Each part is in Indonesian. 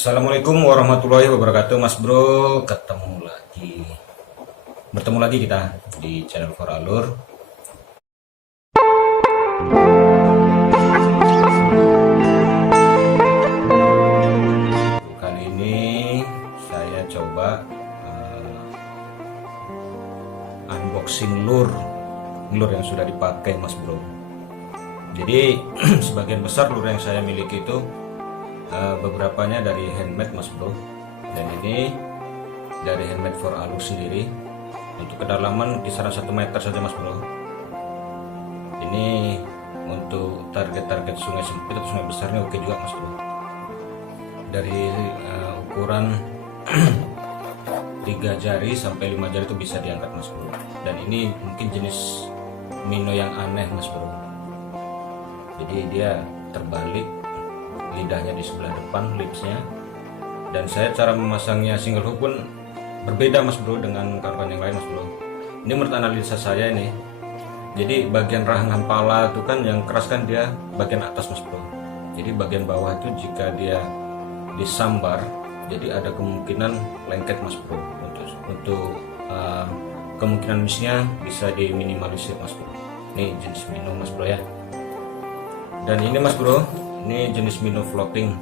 Assalamualaikum warahmatullahi wabarakatuh, Mas Bro. Bertemu lagi kita di channel For Alur. Kali ini saya coba unboxing lure yang sudah dipakai, Mas Bro. Jadi sebagian besar lure yang saya miliki itu beberapanya dari handmade, Mas Bro, dan ini dari handmade For Alur sendiri. Untuk kedalaman kisaran 1 meter saja, Mas Bro. Ini untuk target sungai sempit atau sungai besarnya oke juga, Mas Bro. Dari ukuran 3 jari sampai 5 jari itu bisa diangkat, Mas Bro. Dan ini mungkin jenis minnow yang aneh, Mas Bro. Jadi dia terbalik, lidahnya di sebelah depan, lipsnya. Dan saya cara memasangnya single hook pun berbeda, Mas Bro, dengan kawan-kawan yang lain, Mas Bro. Ini menurut analisa saya ini. Jadi bagian rahang pala itu kan yang keras kan dia bagian atas, Mas Bro. Jadi bagian bawah itu jika dia disambar, jadi ada kemungkinan lengket, Mas Bro. Untuk kemungkinan missnya bisa diminimalisir, Mas Bro. Ini jenis minnow, Mas Bro, ya. Dan ini, Mas Bro, ini jenis minnow floating.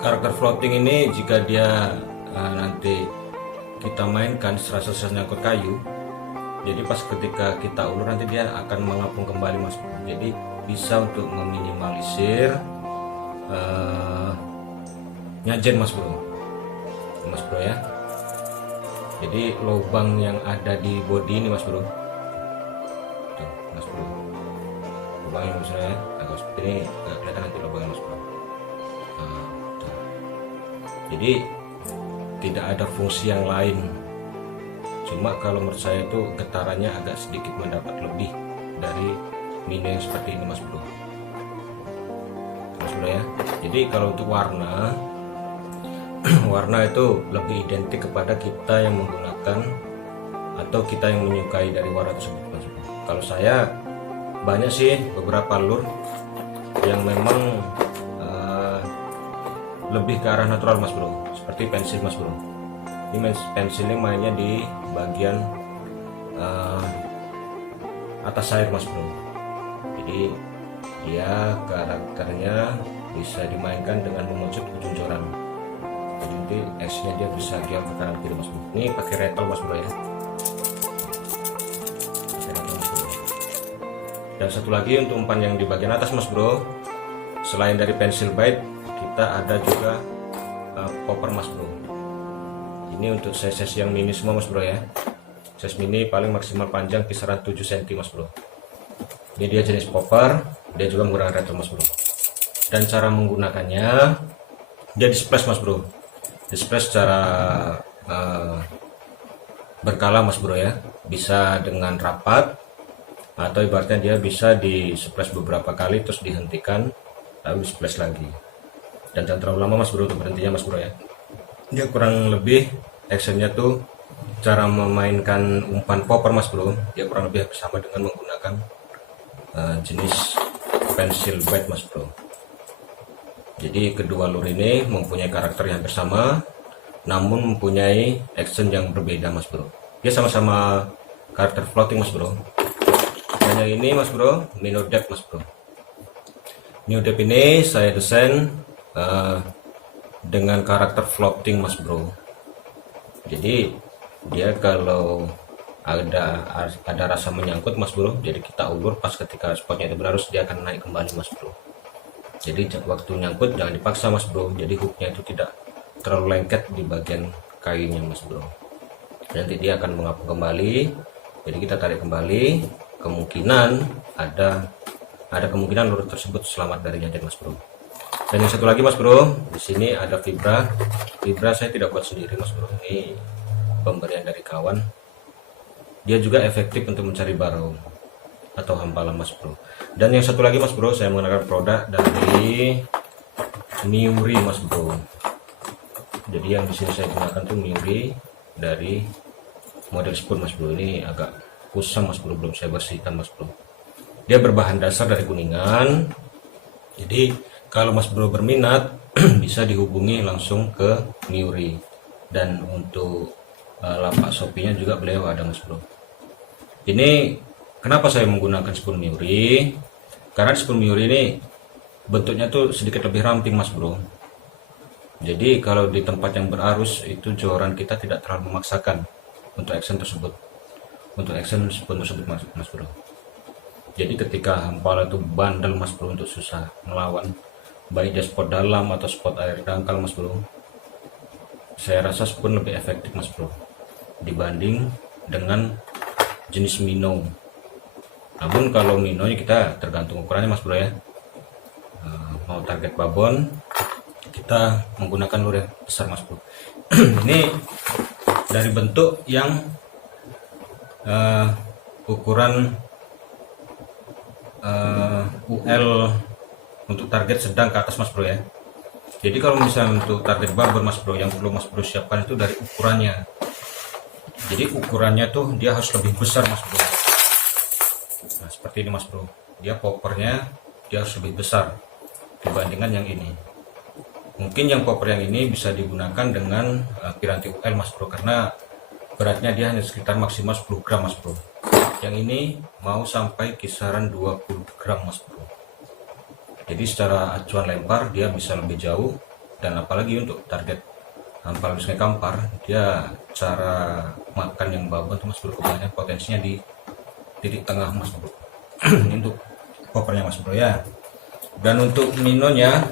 Karakter floating ini jika dia nanti kita mainkan serasa nyangkut kayu, jadi pas ketika kita ulur nanti dia akan mengapung kembali, Mas Bro. Jadi bisa untuk meminimalisir nyajen, Mas Bro. Mas Bro, ya. Jadi lubang yang ada di bodi ini, Mas Bro. Tuh, Mas Bro. Lubang yang misalnya agak seperti ini, nggak kelihatan nanti lubangnya, Mas Bro. Jadi tidak ada fungsi yang lain. Cuma kalau menurut saya itu getarannya agak sedikit mendapat lebih dari minnow yang seperti ini, Mas Bro. Mas Bro, ya. Jadi kalau untuk warna itu lebih identik kepada kita yang menggunakan atau kita yang menyukai dari warna tersebut, Mas Bro. Kalau saya banyak sih beberapa lure yang memang lebih ke arah natural, Mas Bro, seperti pensil, Mas Bro. Ini pensil ini mainnya di bagian atas air, Mas Bro. Jadi dia karakternya bisa dimainkan dengan memucut ujung joran. Jadi nanti X-nya dia bisa diam ke kanan kiri, Mas Bro. Ini pakai rattle, Mas Bro, ya. Dan satu lagi untuk umpan yang di bagian atas, Mas Bro, selain dari pensil bite, kita ada juga popper, Mas Bro. Ini untuk size yang mini semua, Mas Bro, ya. Size mini paling maksimal panjang kisaran 7 cm, Mas Bro. Ini dia jenis popper, dia juga menggunakan rattle, Mas Bro. Dan cara menggunakannya dia di splash, Mas Bro. Di splash secara berkala, Mas Bro, ya. Bisa dengan rapat atau ibaratnya dia bisa di splash beberapa kali terus dihentikan lalu splash lagi. Dan jangan terlalu lama, Mas Bro, untuk berhentinya, Mas Bro, ya. Dia kurang lebih actionnya tuh cara memainkan umpan popper, Mas Bro. Dia kurang lebih sama dengan menggunakan jenis pensil bite, Mas Bro. Jadi kedua lure ini mempunyai karakter yang bersama, namun mempunyai action yang berbeda, Mas Bro. Dia sama-sama karakter floating, Mas Bro. Dan yang ini, Mas Bro, minnow depth, Mas Bro. Minnow depth ini saya desain dengan karakter floating, Mas Bro. Jadi dia kalau ada rasa menyangkut, Mas Bro, jadi kita ulur pas ketika spotnya itu berarus dia akan naik kembali, Mas Bro. Jadi waktu nyangkut jangan dipaksa, Mas Bro. Jadi hooknya itu tidak terlalu lengket di bagian kayunya, Mas Bro. Nanti dia akan mengapung kembali. Jadi kita tarik kembali, kemungkinan ada kemungkinan lure tersebut selamat dari nyajet, Mas Bro. Dan yang satu lagi, Mas Bro, di sini ada vibra. Vibra saya tidak buat sendiri, Mas Bro. Ini pemberian dari kawan. Dia juga efektif untuk mencari barau atau hampalan, Mas Bro. Dan yang satu lagi, Mas Bro, saya menggunakan produk dari Miuri, Mas Bro. Jadi yang di sini saya gunakan tuh Miuri dari model spoon, Mas Bro. Ini agak kusam, Mas Bro, belum saya bersihkan, Mas Bro. Dia berbahan dasar dari kuningan. Jadi Kalau Mas Bro berminat bisa dihubungi langsung ke Miuri, dan untuk lapak Shopee-nya juga beliau ada Mas Bro. Ini kenapa saya menggunakan spoon Miuri? Karena spoon Miuri ini bentuknya tuh sedikit lebih ramping Mas Bro. Jadi kalau di tempat yang berarus itu joran kita tidak terlalu memaksakan untuk action tersebut, untuk action spoon tersebut Mas Bro. Jadi ketika hampala itu bandel Mas Bro untuk susah melawan, baik dia spot dalam atau spot air dangkal Mas Bro, saya rasa spoon lebih efektif Mas Bro dibanding dengan jenis minnow. Namun kalau minnow kita tergantung ukurannya Mas Bro ya. Mau target babon kita menggunakan lure yang besar Mas Bro. Ini dari bentuk yang ukuran UL untuk target sedang ke atas Mas Bro ya. Jadi kalau misalnya untuk target babon Mas Bro, yang perlu Mas Bro siapkan itu dari ukurannya. Jadi ukurannya tuh dia harus lebih besar Mas Bro. Nah seperti ini Mas Bro, dia poppernya dia harus lebih besar dibandingkan yang ini. Mungkin yang popper yang ini bisa digunakan dengan piranti UL Mas Bro, karena beratnya dia hanya sekitar maksimal 10 gram Mas Bro. Yang ini mau sampai kisaran 20 gram Mas Bro. Jadi secara acuan lempar dia bisa lebih jauh, dan apalagi untuk target hampal sungai Kampar, dia cara makan yang babon Mas Bro kebanyakan potensinya di titik tengah Mas Bro. Ini untuk poppernya Mas Bro ya. Dan untuk minonya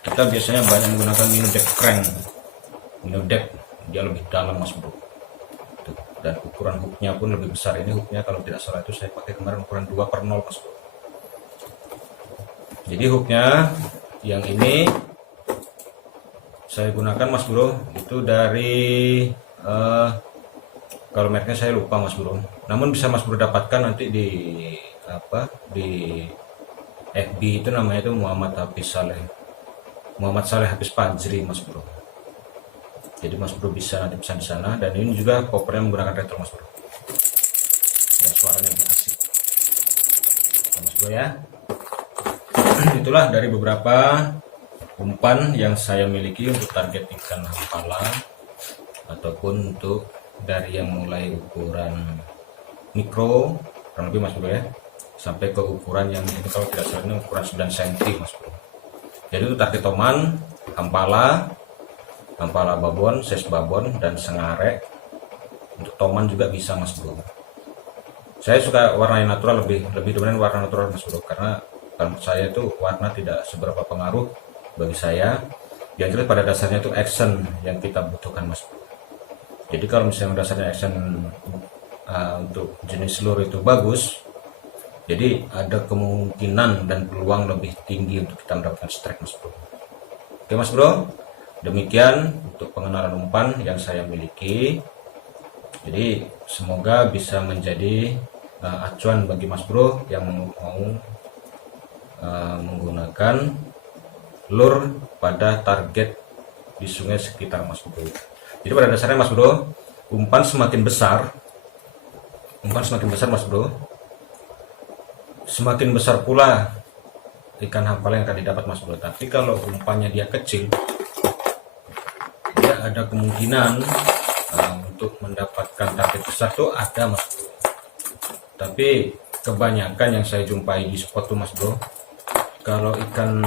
kita biasanya banyak menggunakan mino deck crank. Mino deck dia lebih dalam Mas Bro. Dan ukuran hooknya pun lebih besar. Ini hooknya kalau tidak salah itu saya pakai kemarin ukuran 2/0 Mas Bro. Jadi hooknya yang ini saya gunakan Mas Bro itu dari kalau mereknya saya lupa Mas Bro. Namun bisa Mas Bro dapatkan nanti di FB itu namanya itu Muhammad Saleh Hafiz Fajri Mas Bro. Jadi Mas Bro bisa nanti pesan di sana, dan ini juga poppernya menggunakan retro Mas Bro. Dan suaranya lebih asik. Mas Bro ya. Itulah dari beberapa umpan yang saya miliki untuk target ikan hampala, ataupun untuk dari yang mulai ukuran mikro kurang lebih Mas Bro ya, sampai ke ukuran yang ini kalau tidak salah ini ukuran 9 cm Mas Bro. Jadi itu target toman, hampala babon, size babon, dan sengare. Untuk toman juga bisa Mas Bro. Saya suka warna yang natural, lebih dominan warna natural Mas Bro, karena kalau saya itu warna tidak seberapa pengaruh bagi saya. Yang jelas pada dasarnya itu action yang kita butuhkan Mas Bro. Jadi kalau misalnya dasarnya action untuk jenis lure itu bagus, jadi ada kemungkinan dan peluang lebih tinggi untuk kita mendapatkan strike Mas Bro. Oke Mas Bro, demikian untuk pengenalan umpan yang saya miliki. Jadi semoga bisa menjadi acuan bagi Mas Bro yang mau menggunakan lure pada target di sungai sekitar Mas Bro. Jadi pada dasarnya Mas Bro, umpan semakin besar Mas Bro, semakin besar pula ikan hampala yang akan didapat Mas Bro. Tapi kalau umpannya dia kecil, dia ada kemungkinan untuk mendapatkan target besar tuh ada Mas Bro. Tapi kebanyakan yang saya jumpai di spot tuh Mas Bro, kalau ikan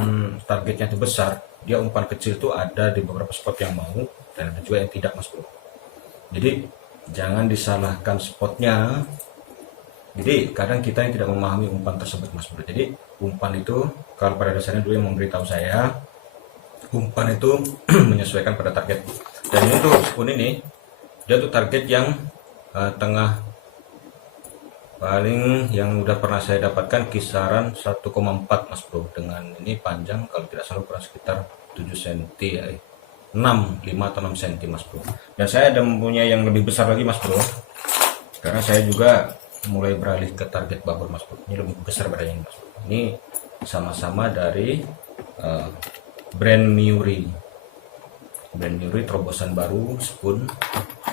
targetnya itu besar, dia umpan kecil tuh ada di beberapa spot yang mau, dan ada juga yang tidak Mas Bro. Jadi jangan disalahkan spotnya. Jadi kadang kita yang tidak memahami umpan tersebut Mas Bro. Jadi umpan itu kalau pada dasarnya dulu yang memberitahu saya, umpan itu menyesuaikan pada target. Dan ini tuh spoon ini dia tuh target yang tengah, paling yang udah pernah saya dapatkan kisaran 1,4 Mas Bro, dengan ini panjang kalau tidak salah ukuran sekitar 7 cm ya, 5 atau 6 cm Mas Bro. Dan saya ada mempunyai yang lebih besar lagi Mas Bro, karena saya juga mulai beralih ke target babon Mas Bro. Ini lebih besar badannya Mas Bro. Ini sama-sama dari brand Miuri terobosan baru spoon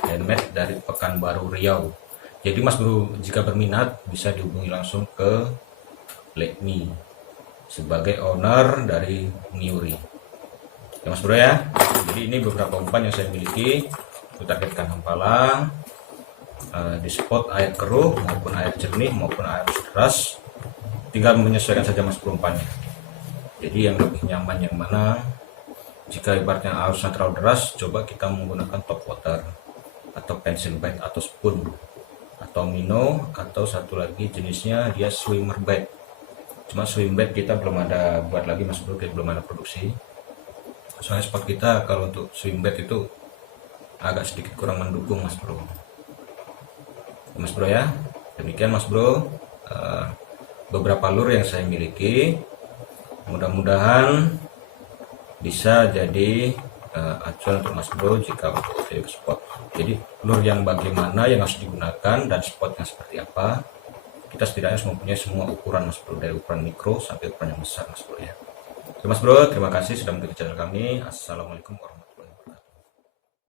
handmade dari Pekanbaru Riau. Jadi Mas Bro jika berminat bisa dihubungi langsung ke Lekmi. sebagai owner dari Miuri ya mas bro ya. Jadi ini beberapa umpan yang saya miliki untuk targetkan hampalang di spot air keruh maupun air jernih maupun air deras, tinggal menyesuaikan saja mas bro umpannya. Jadi yang lebih nyaman yang mana, jika ibaratnya arusnya terlalu deras, coba kita menggunakan top water atau pencil bait atau spoon atau minnow, atau satu lagi jenisnya dia swimmer bait. Cuma swim bait kita belum ada buat lagi mas bro, kita belum ada produksi. Soalnya spot kita kalau untuk swim bait itu agak sedikit kurang mendukung mas bro. Mas bro ya, demikian mas bro beberapa lure yang saya miliki, mudah-mudahan bisa jadi acuan untuk mas bro jika untuk ke spot. Jadi lure yang bagaimana yang harus digunakan dan spotnya seperti apa, kita setidaknya harus mempunyai semua ukuran mas bro, dari ukuran mikro sampai ukuran yang besar mas bro ya. Oke mas bro, terima kasih sudah mengikuti channel kami. Assalamualaikum warahmatullahi wabarakatuh.